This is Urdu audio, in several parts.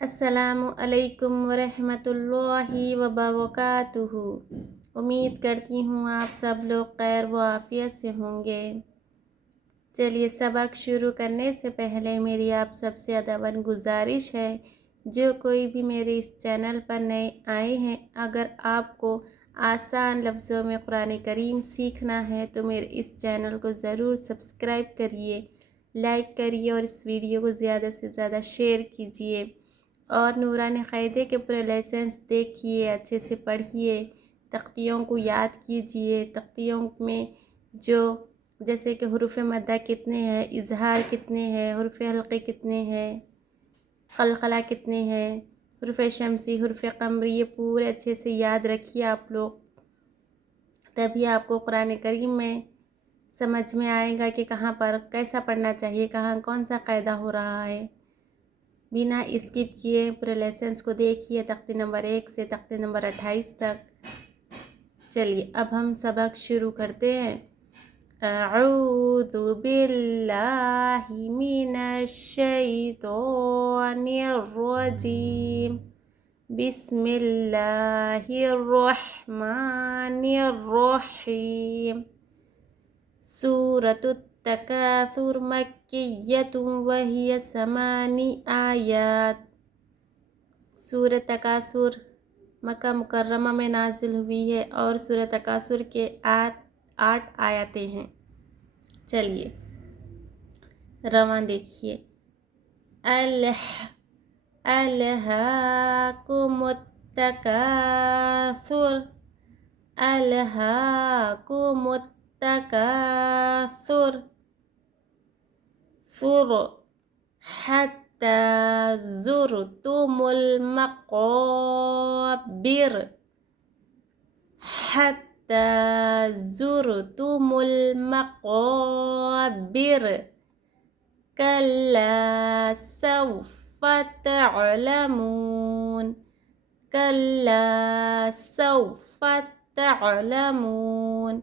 السلام علیکم ورحمۃ اللہ وبرکاتہ۔ امید کرتی ہوں آپ سب لوگ خیر و عافیت سے ہوں گے۔ چلیے سبق شروع کرنے سے پہلے میری آپ سب سے ادباً گزارش ہے، جو کوئی بھی میرے اس چینل پر نئے آئے ہیں، اگر آپ کو آسان لفظوں میں قرآن کریم سیکھنا ہے تو میرے اس چینل کو ضرور سبسکرائب کریے، لائک کریے اور اس ویڈیو کو زیادہ سے زیادہ شیئر کیجیے اور نورانی قاعدے کے پورے لیسنس دیکھیے، اچھے سے پڑھیے، تختیوں کو یاد کیجیے۔ تختیوں میں جیسے کہ حروف مدہ کتنے ہیں، اظہار کتنے ہیں، حروف حلقے کتنے ہیں، قلقلہ کتنے ہیں، حروف شمسی، حروف قمری، یہ پورے اچھے سے یاد رکھیے آپ لوگ، تبھی آپ کو قرآن کریم میں سمجھ میں آئے گا کہ کہاں پر کیسا پڑھنا چاہیے، کہاں کون سا قاعدہ ہو رہا ہے۔ بنا اسکپ کیے پورے لیسنس کو دیکھیے، تختی نمبر 1 سے تختی نمبر 28 تک۔ چلیے اب ہم سبق شروع کرتے ہیں۔ اعوذ باللہ من الشیطان الرجیم، بسم اللہ الرحمن الرحیم۔ سورۃ التکاثر مکیۃ وہی 8 آیات۔ سورۃ تکاثر مکہ مکرمہ میں نازل ہوئی ہے اور سورۃ تکاثر کے 8 آیاتیں ہیں۔ چلیے رواں دیکھیے۔ الہاکم التکاثر، الہاکم التکاثر، حتی زرتم المقابر، حتی زرتم المقابر، کلا سوف تعلمون، کلا سوف تعلمون،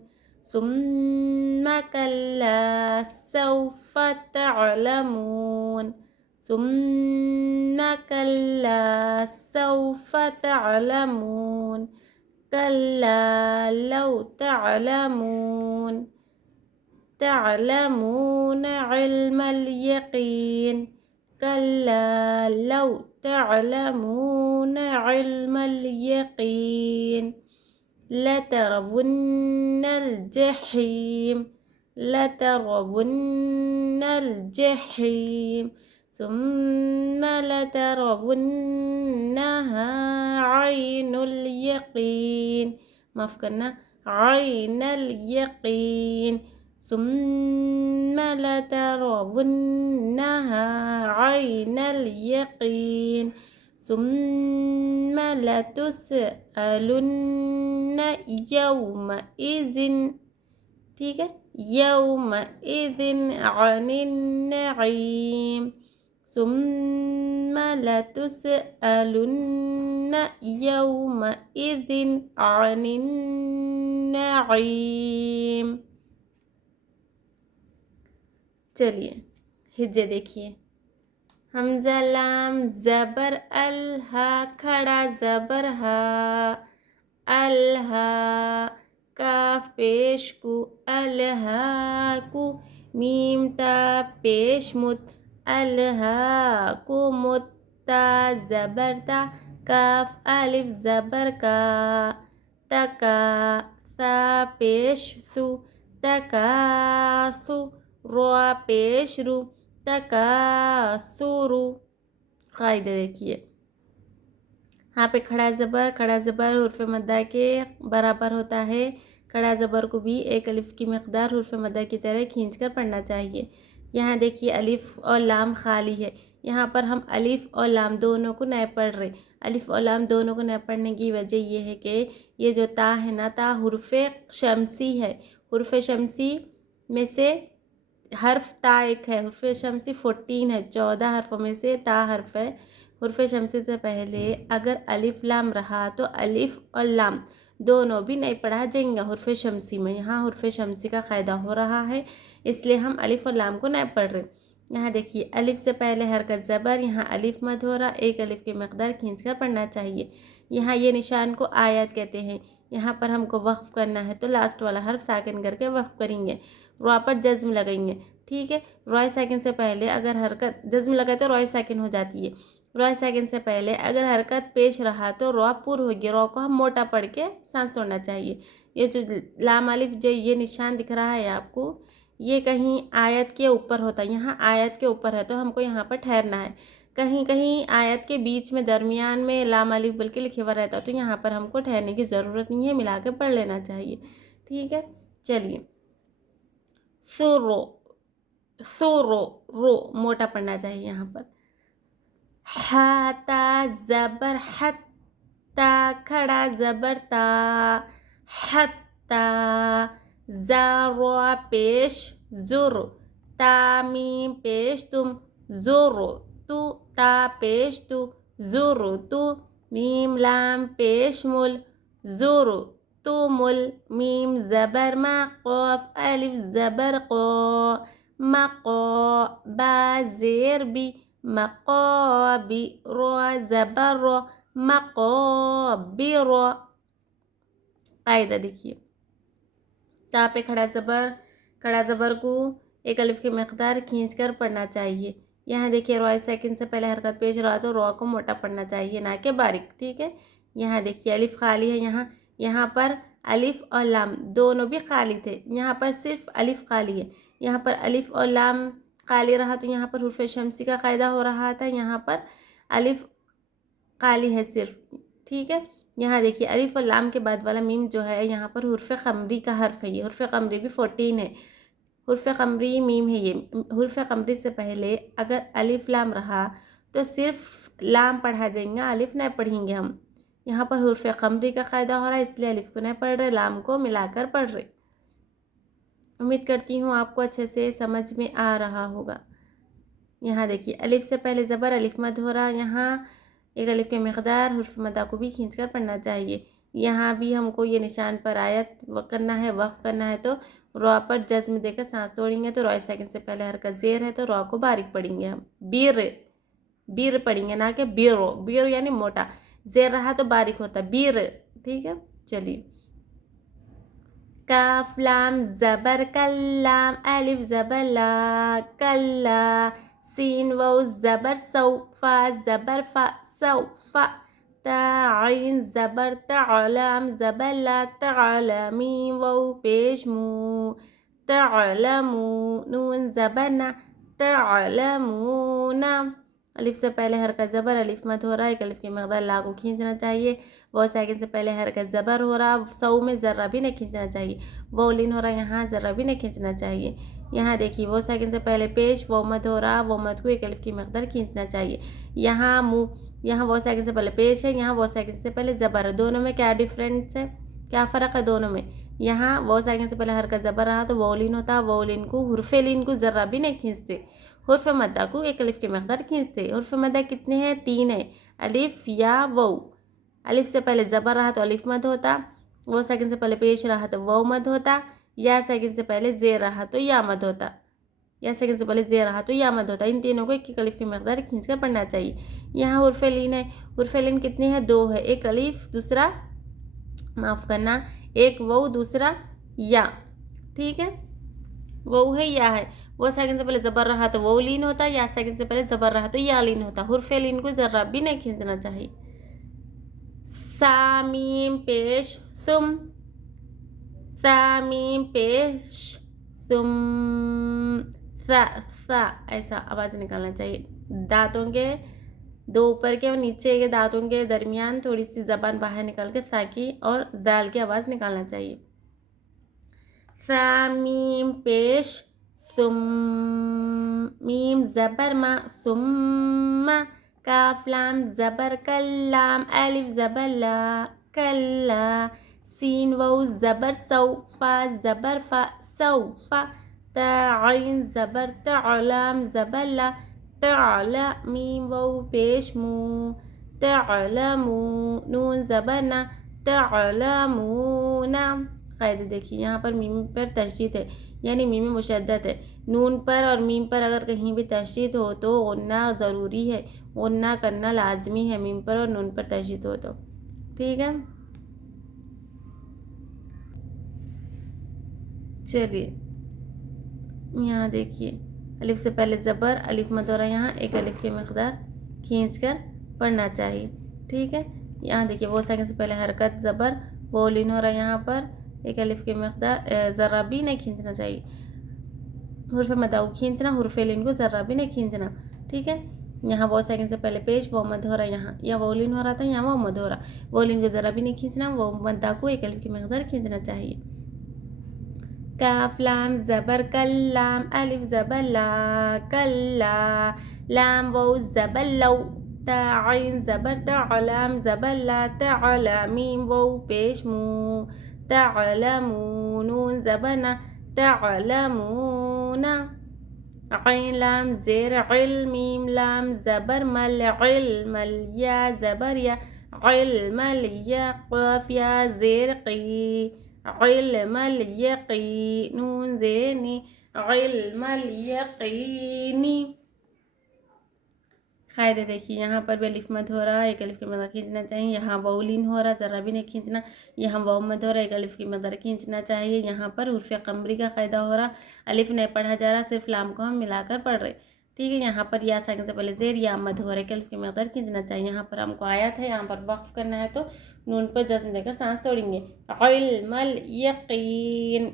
ثم کلا سوف تعلمون، ثم کلا سوف تعلمون، کلا لو تعلمون علم الیقین، کلا لو تعلمون علم الیقین، لترون الجحیم، لترون الجحیم، ثم لترونها عین الیقین، معاف کرنا، عین الیقین، ثم لترونها عین الیقین، ثم لتسألن یومئذ، ٹھیک ہے، یومئذ عن النعیم، ثم لتسألن یومئذ عن النعیم۔ چلیے ہجے دیکھیے۔ حمزہ لام زبر الہا، کھڑا زبر ہا، الہا، کاف پیش کو الہاکو، میم تا پیش مت الہاکو، متا زبر تا، کاف الف زبر کا، تکا، ثا پیش ثو، تکاثو، رو پیش رو، تکاثرو۔ قاعدہ دیکھیے، یہاں پہ کھڑا زبر حرف مدہ کے برابر ہوتا ہے۔ کھڑا زبر کو بھی ایک الف کی مقدار حرف مدہ کی طرح کھینچ کر پڑھنا چاہیے۔ یہاں دیکھیے الف اور لام خالی ہے، یہاں پر ہم الف اور لام دونوں کو نہیں پڑھ رہے۔ الف اور لام دونوں کو نہیں پڑھنے کی وجہ یہ ہے کہ یہ جو تا ہے نا، تا حرف شمسی ہے۔ حرف شمسی میں سے حرف تا ایک ہے، حرف شمسی 14 ہے، 14 حرفوں میں سے تا حرف ہے۔ حرف شمسی سے پہلے اگر الف لام رہا تو الف اور لام دونوں بھی نہیں پڑھا جائیں گا حرف شمسی میں۔ یہاں حرف شمسی کا قاعدہ ہو رہا ہے، اس لیے ہم الف اور لام کو نہیں پڑھ رہے۔ یہاں دیکھیے الف سے پہلے حرکت زبر، یہاں الف مد ہو رہا، ایک الف کی مقدار کھینچ کر پڑھنا چاہیے۔ یہاں یہ نشان کو آیت کہتے ہیں، یہاں پر ہم کو وقف کرنا ہے تو لاسٹ والا حرف ساکن کر کے وقف کریں گے، را پر جزم لگائیں گے، ٹھیک ہے۔ روئے ساکن سے پہلے اگر حرکت جزم لگائے تو روئے ساکن ہو جاتی ہے، روئے ساکن سے پہلے اگر حرکت پیش رہا تو را پر ہوگی، را کو ہم موٹا پڑھ کے سانس توڑنا چاہیے۔ یہ جو لام الف جو یہ نشان دکھ رہا ہے آپ کو، یہ کہیں آیت کے اوپر ہوتا ہے، یہاں آیت کے اوپر ہے تو ہم کو یہاں پر ٹھہرنا ہے۔ کہیں کہیں آیت کے بیچ میں درمیان میں لام الف بلکہ لکھے ہوا رہتا ہے تو یہاں پر ہم کو ٹھہرنے کی ضرورت نہیں ہے، ملا کے پڑھ لینا چاہیے، ٹھیک ہے۔ چلیے سورو، سورو، رو موٹا پڑھنا چاہیے یہاں پر۔ ہا تا زبر حت، تا کھڑا زبر تا، حتا، زا را پیش زر، تا میم پیش تم، زر تو، تا پیش تو، زر تو، میم لام پیش مل، زر تو مل، میم زبر ما، قاف الف زبر قا، مقا، با زیر بی، مقابی، را زبر را، مقابر۔ قاعدہ دیکھیے، تا پہ کھڑا زبر کو ایک الف کی مقدار کھینچ کر پڑھنا چاہیے۔ یہاں دیکھیے روئے ساکن سے پہلے حرکت پیش رہا تو را کو موٹا پڑھنا چاہیے، نہ کہ باریک، ٹھیک ہے۔ یہاں دیکھیے الف خالی ہے، یہاں پر الف اور لام دونوں بھی خالی تھے، یہاں پر صرف الف خالی ہے۔ یہاں پر الف اور لام خالی رہا تو یہاں پر حروف شمسی کا قاعدہ ہو رہا تھا، یہاں پر الف خالی ہے صرف، ٹھیک ہے۔ یہاں دیکھیے الف اور لام کے بعد والا میم جو ہے یہاں پر حرف قمری کا حرف ہے، یہ حرف قمری بھی 14 ہے، حرف قمری میم ہے یہ۔ حرف قمری سے پہلے اگر الف لام رہا تو صرف لام پڑھا جائیں گا، الف نہیں پڑھیں گے ہم۔ یہاں پر حرف قمری کا قاعدہ ہو رہا ہے، اس لیے الف کو نہیں پڑھ رہے، لام کو ملا کر پڑھ رہے۔ امید کرتی ہوں آپ کو اچھے سے سمجھ میں آ رہا ہوگا۔ یہاں دیکھیے الف سے پہلے زبر، الف مد ہو رہا، یہاں ایک الف کی مقدار حرف مدہ کو بھی کھینچ کر پڑھنا چاہیے۔ یہاں بھی ہم کو یہ نشان پر آیت کرنا ہے، وقف کرنا ہے تو را پر جزم دے کر سانس توڑیں گے، تو روئے ساکن سے پہلے حرکت زیر ہے تو را کو باریک پڑھیں گے ہم، بیر، بیر پڑھیں گے، نہ کہ بیرو، بیرو یعنی موٹا، زیر رہا تو باریک ہوتا، بیر، ٹھیک ہے۔ چلیے کاف لام زبر کلام، الف زبر لا، کلا، سین واو زبر سو، فا زبر فا، سوفا، تا عین زبر تعلم زبر لا، تعلم، میم واو پیش مو، تعلمو، نون زبر نا، تعلمون۔ الف سے پہلے حرکت زبر، الف مد ہو رہا ہے، ایک الف کی مقدار لا کو کھینچنا چاہیے۔ واو ساکن سے پہلے حرکت زبر ہو رہا، سو میں ذرہ بھی نہیں کھینچنا چاہیے۔ واو لین ہو رہا، یہاں ذرہ بھی نہیں کھینچنا چاہیے۔ یہاں دیکھیے واو ساکن سے پہلے پیش، واو مد ہو رہا، واو مد کو ایک الف کی مقدار کھینچنا چاہیے۔ یہاں واو ساکن سے پہلے پیش ہے، یہاں واو ساکن سے پہلے زبر ہے، دونوں میں کیا ڈیفرنس ہے، کیا فرق ہے دونوں میں؟ یہاں واو ساکن سے پہلے حرکت زبر رہا تو واو لین ہوتا، واو لین کو حرف لین کو ذرہ بھی نہیں کھینچتے، حرف مدہ کو ایک الف کی مقدار کھینچتے۔ حرف مدہ کتنے ہیں؟ 3 ہیں، الف یا واو۔ الف سے پہلے زبر رہا تو الف مد ہوتا، واو ساکن سے پہلے پیش رہا تو واو مد ہوتا، یا ساکن سے پہلے زیر رہا تو یا مد ہوتا، یا ساکن سے پہلے زیر رہا تو یا مد ہوتا۔ ان تینوں کو ایک ایک الف کی مقدار کھینچ کر پڑھنا چاہیے۔ یہاں حرف لین ہے، حرف لین کتنے ہیں؟ 2 ہے، ایک الف دوسرا، معاف کرنا، ایک واو دوسرا یا، ٹھیک ہے، واو ہے یا ہے۔ واو ساکن سے پہلے زبر رہا تو واو لین ہوتا، یا ساکن سے پہلے زبر رہا تو یا لین ہوتا، حرف لین کو ذرہ بھی نہیں کھینچنا چاہیے۔ سا میم پیش ثم، سا میم پیش ثم، سا ایسا آواز نکالنا چاہیے۔ دانتوں کے دو اوپر کے اور نیچے کے دانتوں کے درمیان تھوڑی سی زبان باہر نکال کے سا کی اور دال کی آواز نکالنا چاہیے۔ سا میم پیش ثم، میم زبر ما، ثم، کاف لام زبر کلام، الف زبر لا، کلا، سین واو زبر سو، فا زبر فا، سوفا، تا عین زبر تعلم زبر لا، تعلم، میم واو پیش مو، تعلمو، نون زبر نا، تعلمون۔ قاعدہ دیکھیے یہاں پر میم پر تشدید ہے، یعنی میم مشدد ہے. نون پر اور میم پر اگر کہیں بھی تشدید ہو تو غنہ ضروری ہے، غنہ کرنا لازمی ہے میم پر اور نون پر تشدید ہو تو. ٹھیک ہے. چلیے یہاں دیکھیے الف سے پہلے زبر، الف مد ہو رہا ہے یہاں، ایک الف کی مقدار کھینچ کر پڑھنا چاہیے. ٹھیک ہے. یہاں دیکھیے وہ سیکنڈ سے پہلے حرکت زبر، وہ لین ہو رہا ہے یہاں پر، ایک الف کی مقدار ذرا بھی نہیں کھینچنا چاہیے. حرف مداؤ کھینچنا، حرف لین کو ذرا بھی نہیں کھینچنا. ٹھیک ہے. یہاں وہ سیکنڈ سے پہلے پیش، وہ مد ہو رہا ہے یہاں، یا وہ لین ہو رہا تھا یہاں وہ مد ہو رہا. وہ لین کو ذرا بھی نہیں کھینچنا، وہ مدہ کو ایک الف کی مقدار کھینچنا چاہیے. کاف لام زبر کلام، الف زبر لا کلا، لام واو زبر لو، تا عین زبر تا، لام زبر لا تعلا، میم واو پیش مو، تعلمو، نون زبر نا تعلمون، عین لام زیر عل، میم لام زبر مل، علم، یا زبر یا، علم یا، قاف یا زیر قی، علم الیقی، نون زینی، علم الیقینی. قاعدے دیکھیے یہاں پر بھی الف مد ہو رہا ہے، ایک الف کی مقدار کھینچنا چاہیے. یہاں واو لین ہو رہا ہے، ذرا بھی نہیں کھینچنا. یہاں واو مد ہو رہا ہے، ایک الف کی مقدار کھینچنا چاہیے. یہاں پر حرف قمری کا قاعدہ ہو رہا، الف نہیں پڑھا جا رہا، صرف لام کو ہم ملا کر پڑھ رہے. ٹھیک ہے. یہاں پر یا ساکن سے پہلے زیر، یا مد ہو رہا ہے، ایک الف کی مقدار کھینچنا چاہیے. یہاں پر ہم کو آیت ہے، یہاں پر وقف کرنا ہے تو نون پر جزم دے کر سانس توڑیں گے. علم الیقین،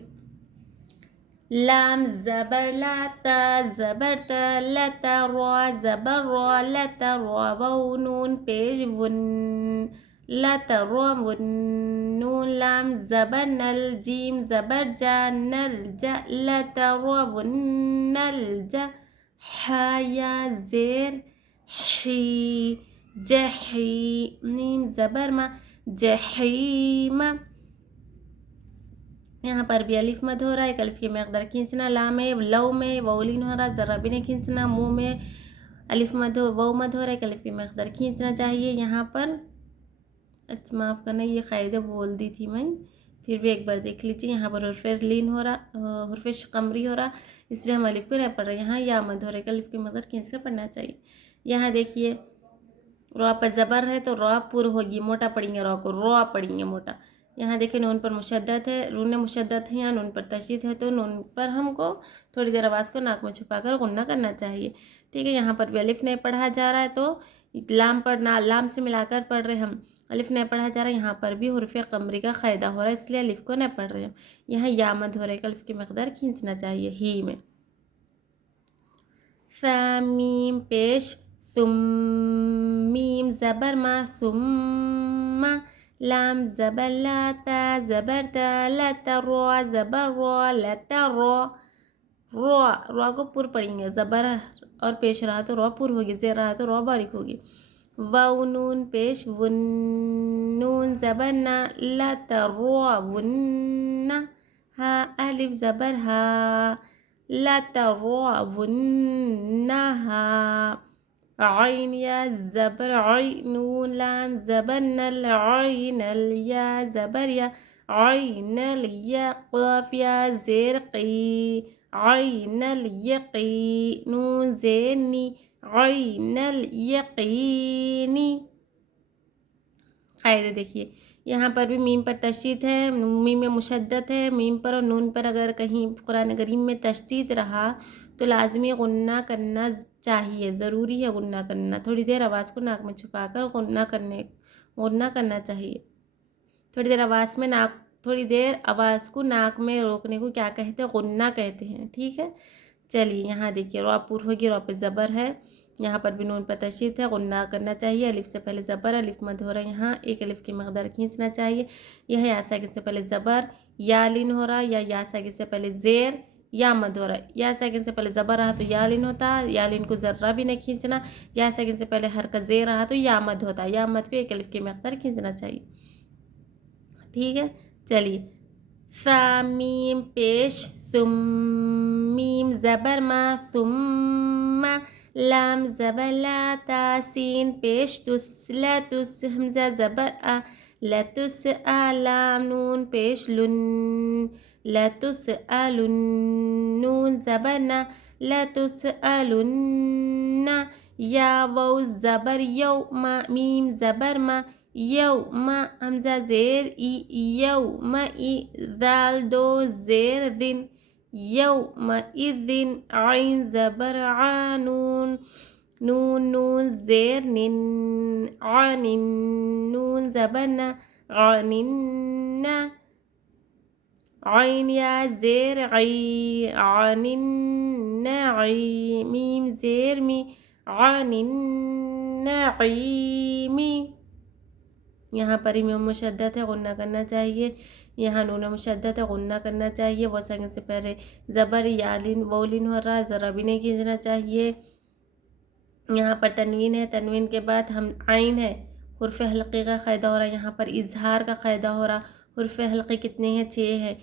لام زبر لا، تا زبر تا، لتا را زبر را، لتا را، واو نون پیش ون، لتا را ون، نون لام زبر نل، جیم زبر جا، نل جا، لتا را ون نل جا، حا یا زیر حی، جحی، میم زبر ما، جحیم. یہاں پر بھی الف مد ہو رہا ہے، ایک الف کی مقدار کھینچنا. لام میں لو میں واو لین ہو رہا، ذرا بھی نہیں کھینچنا. منہ میں الف مد ہو، واو مد ہو رہا ہے، ایک الف کی مقدار کھینچنا چاہیے. یہاں پر اچھا معاف کرنا، یہ قاعدہ بول دی تھی میں، پھر بھی ایک بار دیکھ لیجیے. یہاں پر حرف لین ہو رہا، حرف قمری ہو رہا، اس لیے ہم الف کو نہیں پڑھ رہے. یہاں یا مد ہو رہا ہے، ایک الف کی مقدار کھینچ کر پڑھنا چاہیے. یہاں دیکھیے را پر زبر ہے تو را پر ہوگی، موٹا پڑھیں گے را کو، را پڑھیں گے موٹا. یہاں دیکھیں نون پر مشدد ہے، رون مشدد ہے، یا نون پر تشدید ہے تو نون پر ہم کو تھوڑی دیر آواز کو ناک میں چھپا کر غنہ کرنا چاہیے. ٹھیک ہے. یہاں پر بھی الف نہیں پڑھا جا رہا ہے تو لام پڑھنا، لام سے ملا کر پڑھ رہے ہم، الف نہیں پڑھا جا رہا ہے. یہاں پر بھی حرف قمری کا قاعدہ ہو رہا ہے، اس لیے الف کو نہیں پڑھ رہے ہیں. یہاں یا مد ہو رہا ہے، ایک الف کی مقدار کھینچنا چاہیے ہی میں. فا میم پیش ثم، میم زبر ما، ثم، لام زبر لا، تا زبر تا، لتا را زبر را، لتا را، را، را کو پر پڑھیں گے، زبر اور پیش رہا تو را پر ہوگی، زیر رہا تو را باریک ہوگی. واو نون پیش ون، نون زبر نا، لتا را ون، ہا الف زبر ہا، لتا را ون ہا، عین یا زبر عی، نون لام زبر نل، عین یا زبر یا، عین یا، قاف یا زیر قی، عین الیقی، نون زینی، عین الیقینی. قاعدے دیکھیے یہاں پر بھی میم پر تشدید ہے، میم میں مشدد ہے. میم پر اور نون پر اگر کہیں قرآن کریم میں تشدید رہا تو لازمی غنہ کرنا چاہیے، ضروری ہے غنہ کرنا. تھوڑی دیر آواز کو ناک میں چھپا کر غنہ کرنا چاہیے. تھوڑی دیر آواز کو ناک میں روکنے کو کیا کہتے ہیں؟ غنہ کہتے ہیں. ٹھیک ہے. چلیے یہاں دیکھیے را پر ہوگی، را پہ زبر ہے، یہاں پر بھی نون پر تشدید ہے، غنہ کرنا چاہیے. الف سے پہلے زبر، الف مد ہو رہا ہے، یہاں ایک الف کی مقدار کھینچنا چاہیے. یہ یا ساکن سے پہلے زبر، یا لین ہو رہا، یا ساکن سے پہلے زیر، یا مد ہو رہا ہے. یا ساکن سے پہلے زبر رہا تو یا لین ہوتا، یا لین کو ذرہ بھی نہیں کھینچنا. یا ساکن سے پہلے حرکت زیر رہا تو یا مد ہوتا، یا مد کو ایک الف کی مقدار کھینچنا چاہیے. ٹھیک ہے. چلیے ثا میم پیش ثم، میم زبر ما، ثم، لام زبر لا، تا سین پیش تس، لتس، حمزہ زبر آ، لتس آ، لام نون پیش لن، لتسألن نون زبر نا لتسألن یا واو زبر یو ما میم زبر ما یوم حمزہ زیر ای یوم ای دال دو زیر دن یوم اذن عین زبر نون نون نون زیر نن عنن نون زبر نا عنن عین یا زیر عی عنن عی میم زیر می عنن عیمی یہاں پر ہی میم مشدد ہے غنہ کرنا چاہیے، یہاں نون مشدد ہے غنہ کرنا چاہیے، وہ سیکنڈ سے پہلے زبر یا لن وولن ہو رہا ہے، ذرا بھی نہیں کھینچنا چاہیے۔ یہاں پر تنوین ہے، تنوین کے بعد ہم عین ہے، حرف حلقے کا قاعدہ ہو رہا ہے، یہاں پر اظہار کا قاعدہ ہو رہا، حرف حلقے کتنے ہیں 6 ہے،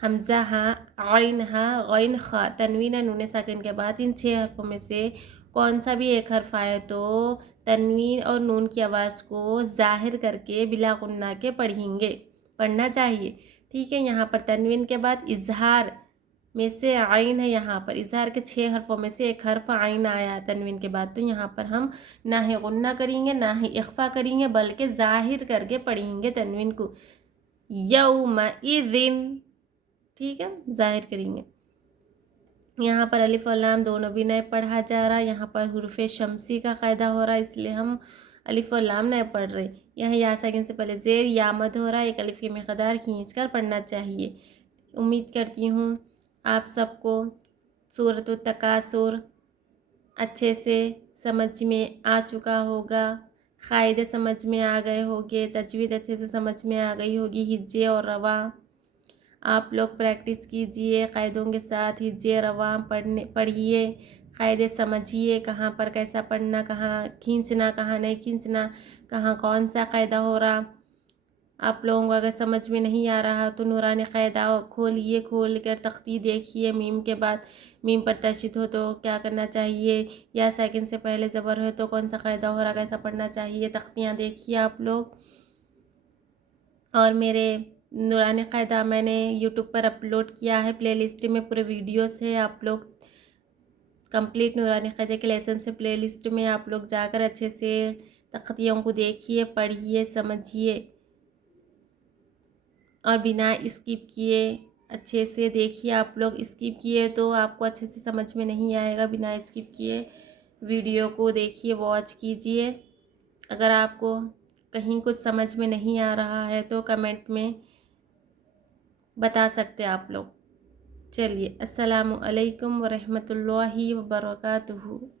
حمزہ ہاں عین ہاں غین خا، تنوین ہے نون ساکن کے بعد ان 6 حرفوں میں سے کون سا بھی ایک حرف آئے تو تنوین اور نون کی آواز کو ظاہر کر کے بلا غنہ کے پڑھنا چاہیے، ٹھیک ہے۔ یہاں پر تنوین کے بعد اظہار میں سے عین ہے، یہاں پر اظہار کے 6 حرفوں میں سے ایک حرف عین آیا تنوین کے بعد، تو یہاں پر ہم نہ ہی غنہ کریں گے نہ ہی اخفا کریں گے بلکہ ظاہر کر کے پڑھیں گے تنوین کو، یومئذ، ٹھیک ہے، ظاہر کریں گے۔ یہاں پر الف اور لام دونوں بھی نئے پڑھا جا رہا، یہاں پر حروف شمسی کا قاعدہ ہو رہا، اس لیے ہم الف اور لام نئے پڑھ رہے، یہاں یا ساکن سے پہلے زیر یا مد ہو رہا، ایک الف کی مقدار کھینچ کر پڑھنا چاہیے۔ امید کرتی ہوں آپ سب کو سورۃ التکاثر اچھے سے سمجھ میں آ چکا ہوگا، قاعدے سمجھ میں آ گئے ہوگے، تجوید اچھے سے سمجھ میں آ گئی ہوگی، ہجے اور رواں آپ لوگ پریکٹس کیجئے قاعدوں کے ساتھ، ہجے رواں پڑھیے، قاعدے سمجھیے، کہاں پر کیسا پڑھنا، کہاں کھینچنا کہاں نہیں کھینچنا، کہاں کون سا قاعدہ ہو رہا۔ آپ لوگوں کو اگر سمجھ میں نہیں آ رہا تو نورانی قاعدہ کھولیے، کھول کر تختی دیکھیے، میم کے بعد میم پر تشدید ہو تو کیا کرنا چاہیے، یا سیکنڈ سے پہلے زبر ہو تو کون سا قاعدہ ہو رہا، کیسا پڑھنا چاہیے، تختیاں دیکھیے آپ لوگ۔ اور میرے نورانی قاعدہ میں نے یوٹیوب پر اپلوڈ کیا ہے، پلے لسٹ میں پورے ویڈیوز ہے، آپ لوگ کمپلیٹ نورانی قاعدے کے لیسن سے پلے لسٹ میں آپ لوگ جا کر اچھے سے تختیوں کو دیکھیے، پڑھیے، سمجھیے اور بنا اسکپ کیے اچھے سے دیکھیے۔ آپ لوگ اسکپ کیے تو آپ کو اچھے سے سمجھ میں نہیں آئے گا، بنا اسکپ کیے ویڈیو کو دیکھیے، واچ کیجیے۔ اگر آپ کو کہیں کچھ سمجھ میں نہیں آ رہا ہے تو کمنٹ میں بتا سکتے آپ لوگ۔ چلیے، السلام علیکم ورحمۃ اللہ وبرکاتہ۔